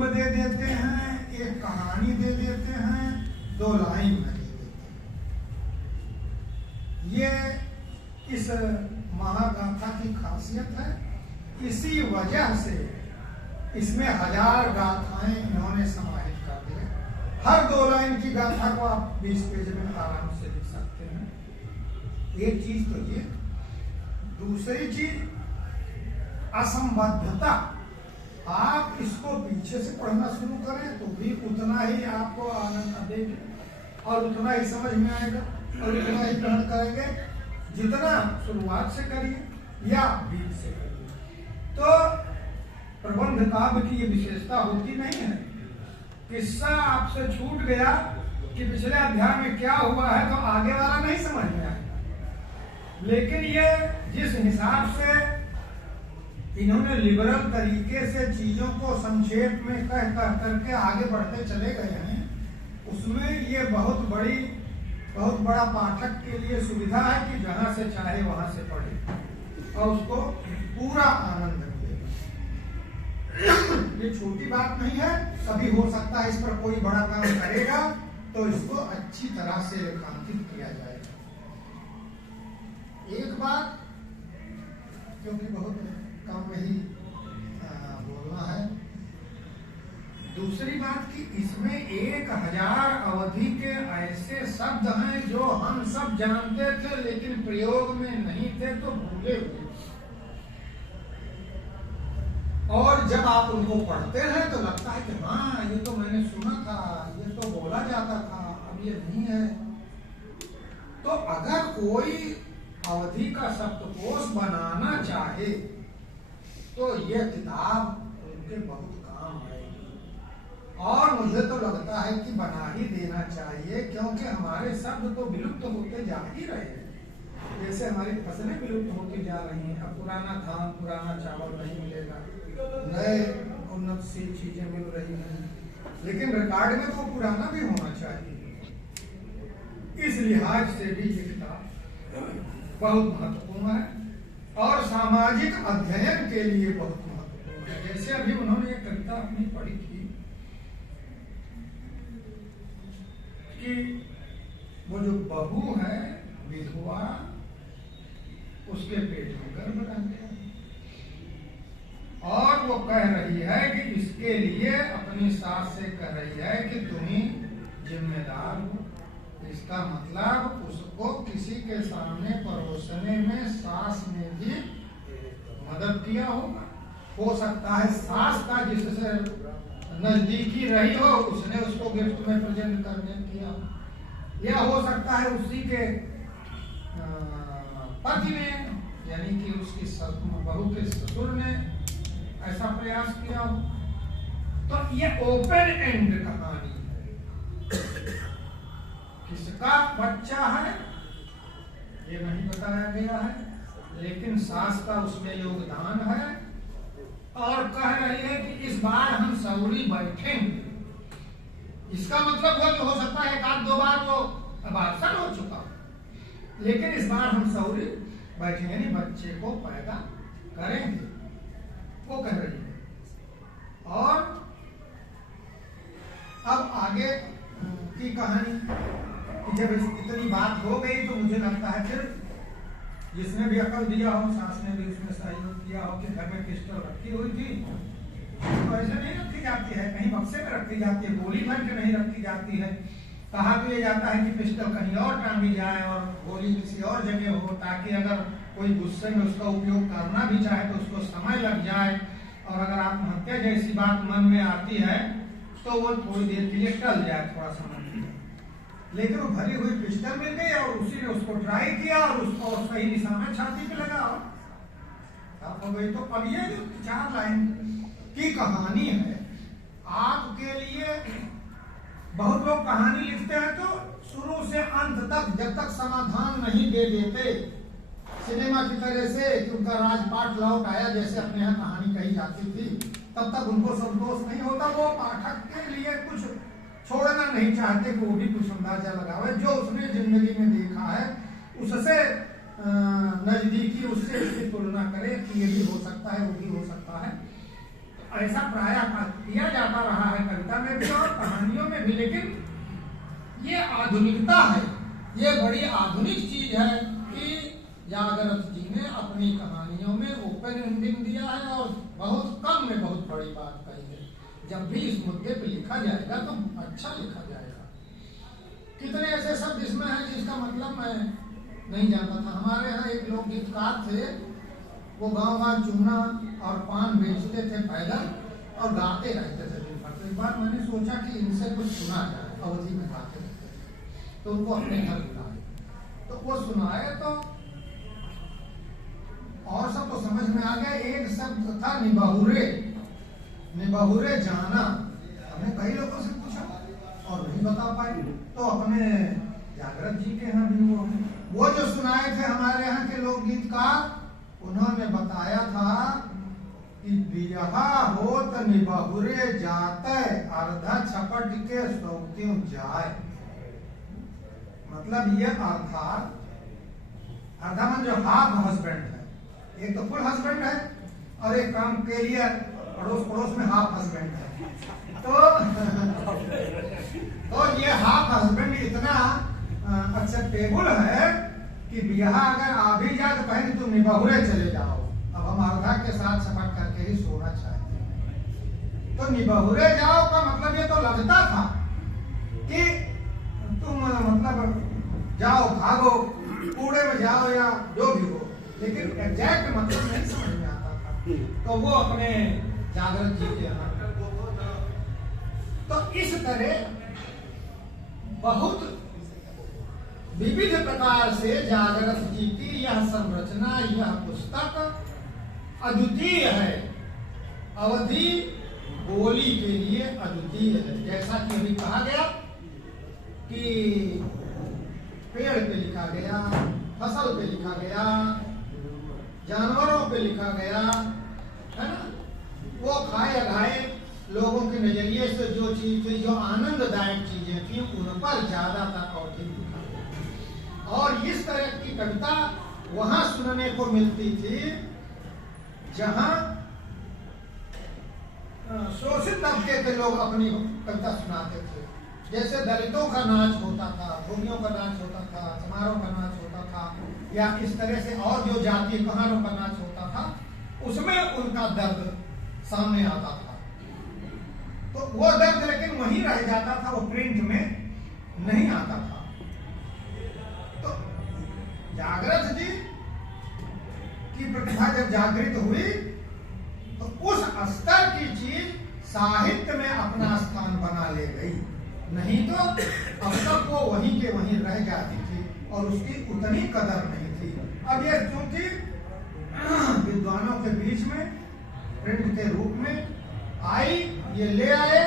Film दे देते हैं, एक कहानी दे देते हैं, 2 लाइन में दे देते हैं। ये इस महागाथा की खासियत है। इसी वजह से इसमें 1000 गाथाएं इन्होंने समाहित कर दी। हर 2 लाइन की गाथा को आप 20 पेज में आराम से लिख सकते हैं। एक चीज तो ये। दूसरी चीज असंबद्धता। आप इसको पीछे से पढ़ना शुरू करें तो भी उतना ही आपको आनंद देगा और उतना ही समझ में आएगा और उतना ही ग्रहण करेंगे जितना शुरुआत से करिए या बीच से करिए। तो प्रबंध काव्य की ये विशेषता होती नहीं है। किस्सा आपसे छूट गया कि पिछले अध्याय में क्या हुआ है तो आगे वाला नहीं समझ में आएगा। लेकिन ये जिस हिसाब से इन्होंने लिबरल तरीके से चीजों को संक्षेप में कह करके आगे बढ़ते चले गए हैं, उसमें ये बहुत बड़ा पाठक के लिए सुविधा है कि जहां से चाहे वहां से पढ़े और उसको पूरा आनंद मिलेगा। ये छोटी बात नहीं है। कभी हो सकता है इस पर कोई बड़ा काम करेगा तो इसको अच्छी तरह से रेखांकित किया जाएगा। एक बात, क्योंकि बहुत कम में ही बोलना है। दूसरी बात कि इसमें 1000 अवधि के ऐसे शब्द हैं जो हम सब जानते थे लेकिन प्रयोग में नहीं थे तो भूले हुए। और जब आप उनको पढ़ते हैं तो लगता है कि हाँ ये तो मैंने सुना था, ये तो बोला जाता था, अब ये नहीं है। तो अगर कोई अवधि का शब्दकोश बनाना चाहे तो यह किताब उनके बहुत काम आएगी। और मुझे तो लगता है कि बना ही देना चाहिए, क्योंकि हमारे शब्द तो विलुप्त होते जा ही रहे हैं। जैसे हमारी फसलें विलुप्त होती जा रही हैं। अब पुराना धान, पुराना चावल नहीं मिलेगा, नए उन्नतशील चीजें मिल रही हैं, लेकिन रिकॉर्ड में तो पुराना भी होना चाहिए। इस लिहाज से भी ये किताब बहुत महत्वपूर्ण है और सामाजिक अध्ययन के लिए बहुत महत्वपूर्ण है। जैसे अभी उन्होंने एक कविता अपनी पढ़ी थी कि वो जो बहू है विधवा, उसके पेट में गर्भ रह गया और वो कह रही है कि इसके लिए अपनी सास से कह रही है कि तुम ही जिम्मेदार हो। इसका मतलब उसको किसी के सामने परोसने में सास ने भी मदद किया होगा। हो सकता है सास का जिससे नजदीकी रही हो उसने उसको गिफ्ट में प्रेजेंट करने किया, या हो सकता है उसी के पति ने यानी कि उसकी बहू के ससुर ने ऐसा प्रयास किया हो। तो ये ओपन एंड कहानी है। किसका बच्चा है ये नहीं बताया गया है, लेकिन सास का उसमें योगदान है। और कह रही है कि इस बार हम सौरी बैठेंगे। इसका मतलब वो हो सकता है 1-2 बार वो अबार्सन हो चुका, लेकिन इस बार हम सौरी बैठेंगे, यानी बच्चे को पैदा करेंगे, वो कह रही है। और अब आगे की कहानी, जब इतनी बात हो गई तो मुझे लगता है फिर जिसने भी अकल दिया हो, सास ने भी उसमें सहयोग किया हो कि घर में पिस्टल रखी हुई थी तो ऐसे नहीं रखी जाती है, कहीं बक्से में रखी जाती है, गोली भर के नहीं रखी जाती है। कहा तो ये जाता है कि पिस्टल कहीं और टांगी जाए और गोली किसी और जगह हो, ताकि अगर कोई गुस्से में उसका उपयोग करना भी चाहे तो उसको समय लग जाए, और अगर आत्महत्या जैसी बात मन में आती है तो वो थोड़ी देर के लिए टल जाए, थोड़ा समय। लेकिन वो भरी हुई पिस्टल मिल गई और उसी ने उसको ट्राई किया और उसको सही निशाना छाती पे लगा और हो गई। तो अब ये जो 4 लाइन की कहानी है आपके लिए, बहुत लोग कहानी लिखते हैं तो शुरू से अंत तक जब तक समाधान नहीं दे देते, सिनेमा की तरह से कि उनका राजपाट लौट आया जैसे अपने यहाँ कहानी कही जाती थी, तब तक उनको संतोष नहीं होता। वो पाठक के लिए कुछ छोड़ना नहीं चाहते कि वो भी कुछ अंदाजा लगावे जो उसने जिंदगी में देखा है, उससे नजदीकी उससे उसकी तुलना करे कि ये भी हो सकता है, वो भी हो सकता है। ऐसा प्रायः किया जाता रहा है कविता में भी और कहानियों में भी, लेकिन ये आधुनिकता है, ये बड़ी आधुनिक चीज है कि जागृत जी ने अपनी कहानियों में ओपन एंडिंग दिया है और बहुत कम में बहुत बड़ी बात कही है। जब भी इस मुद्दे पे लिखा जाएगा तो अच्छा लिखा जाएगा। कितने ऐसे शब्द इसमें हैं जिसका मतलब मैं नहीं जानता था। हमारे यहाँ एक लोग गीतकार थे, वो गाँव चूना और पान बेचते थे पैदल और गाते रहते थे दिन भर। तो एक बार मैंने सोचा कि इनसे कुछ सुना जाए, अवधि में गाते रहते थे, तो उनको अपने घर बुलाए, तो वो सुनाए तो और सब तो समझ में आ गया। एक शब्द था निबहुरे, निबहुरे जाना। हमने कई लोगों से पूछा और नहीं बता पाए, तो अपने जागृत जी के यहाँ भी वो जो सुनाए थे हमारे यहाँ के लोक गीतकार, उन्होंने बताया था कि बियाह होत निबहुरे जाते अर्धा छपट के सौक्यों जाए। मतलब ये अर्थात अर्धा मन जो हाफ हस्बैंड है, एक तो फुल हस्बैंड है और एक काम के लिए पड़ोस पड़ोस में हाफ हस्बैंड है। तो ये हाफ हस्बैंड इतना एक्सेप्टेबल है कि ब्याह अगर आ भी जाए तो पहले तुम निबहुरे चले जाओ, अब हम अर्धा के साथ सपट करके ही सोना चाहते हैं। तो निबहुरे जाओ का मतलब ये तो लगता था कि तुम मतलब जाओ, भागो, कूड़े में जाओ या जो भी हो, लेकिन एग्जैक्ट मतलब नहीं समझ में आता था। तो वो अपने जागृत जी के यहाँ, तो इस तरह बहुत विविध प्रकार से जागृत जी की यह संरचना, यह पुस्तक अद्वितीय है। अवधि बोली के लिए अद्वितीय है। जैसा कि अभी कहा गया कि पेड़ पे लिखा गया, फसल पे लिखा गया, जानवरों पे लिखा गया, है ना, वो खाए अघाए लोगों के नजरिए से जो चीज थी, जो आनंददायक चीजें थी, उन पर ज्यादातर अवधि लिखा गया। और इस तरह की कविता वहां सुनने को मिलती थी जहां शोषित तबके के लोग अपनी कविता सुनाते थे। जैसे दलितों का नाच होता था, भूमियों का नाच होता था, समारोह का नाच होता था, या इस तरह से और जो जातीय कहानों का नाच होता था, उसमें उनका दर्द सामने आता था। तो वो दर्द लेकिन वहीं रह जाता था, वो प्रिंट में नहीं आता था। तो जागृत जी की प्रतिभा जब जागृत हुई तो उस स्तर की चीज साहित्य में अपना स्थान बना ले गई, नहीं तो अब तक वो वहीं के वहीं रह जाती थी और उसकी उतनी कदर नहीं थी। अब ये क्योंकि विद्वानों के बीच में प्रिंट के रूप में आई, ये ले आए,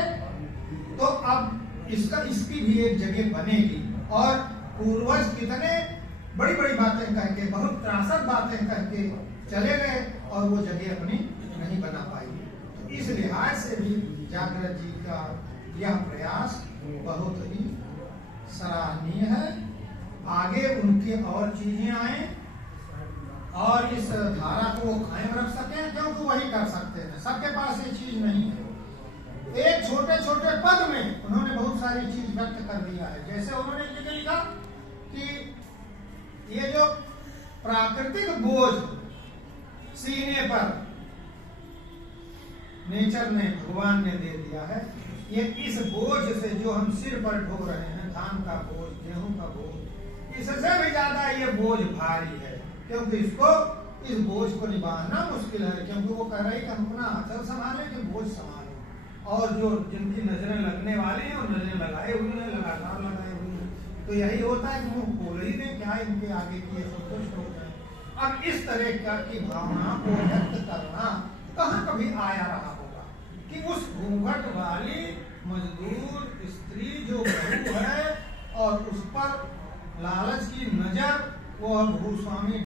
तो अब इसकी भी एक जगह बनेगी। और पूर्वज कितने बड़ी बड़ी बातें करके, बहुत त्रासक बातें करके चले गए और वो जगह अपनी नहीं बना पाई। तो इस लिहाज से भी जागृत जी का यह प्रयास बहुत ही सराहनीय है। आगे उनकी और चीजें आए और इस धारा को वो कायम रख सके, क्योंकि वही कर सकते हैं, सबके पास ये चीज नहीं है। एक छोटे छोटे पद में उन्होंने बहुत सारी चीज व्यक्त कर दिया है। जैसे उन्होंने ये लिखा कि ये जो प्राकृतिक बोझ सीने पर नेचर ने, भगवान ने दे दिया है, ये इस बोझ से जो हम सिर पर ढो रहे हैं, धान का बोझ, गेहूं का बोझ, इससे भी ज्यादा ये बोझ भारी है, क्योंकि इस बोझ को निभाना मुश्किल है। क्योंकि वो कह रहे हैं कि हम अपना आंचल संभाले कि बोझ संभाले, और जो जिनकी नजरें लगने वाली हैं, नजरें लगाए हुए हैं, लगातार लगाए हुए हैं, तो यही होता है कि मुंह खोल ही दें, क्या इनके आगे किए संतुष्ट हो जाए। अब इस तरह की भावना को व्यक्त करना कहाँ कभी आया रहा होगा कि उस घूंघट वाली मजदूर स्त्री जो बहू है और उस पर लालच की नजर वो भूस्वामी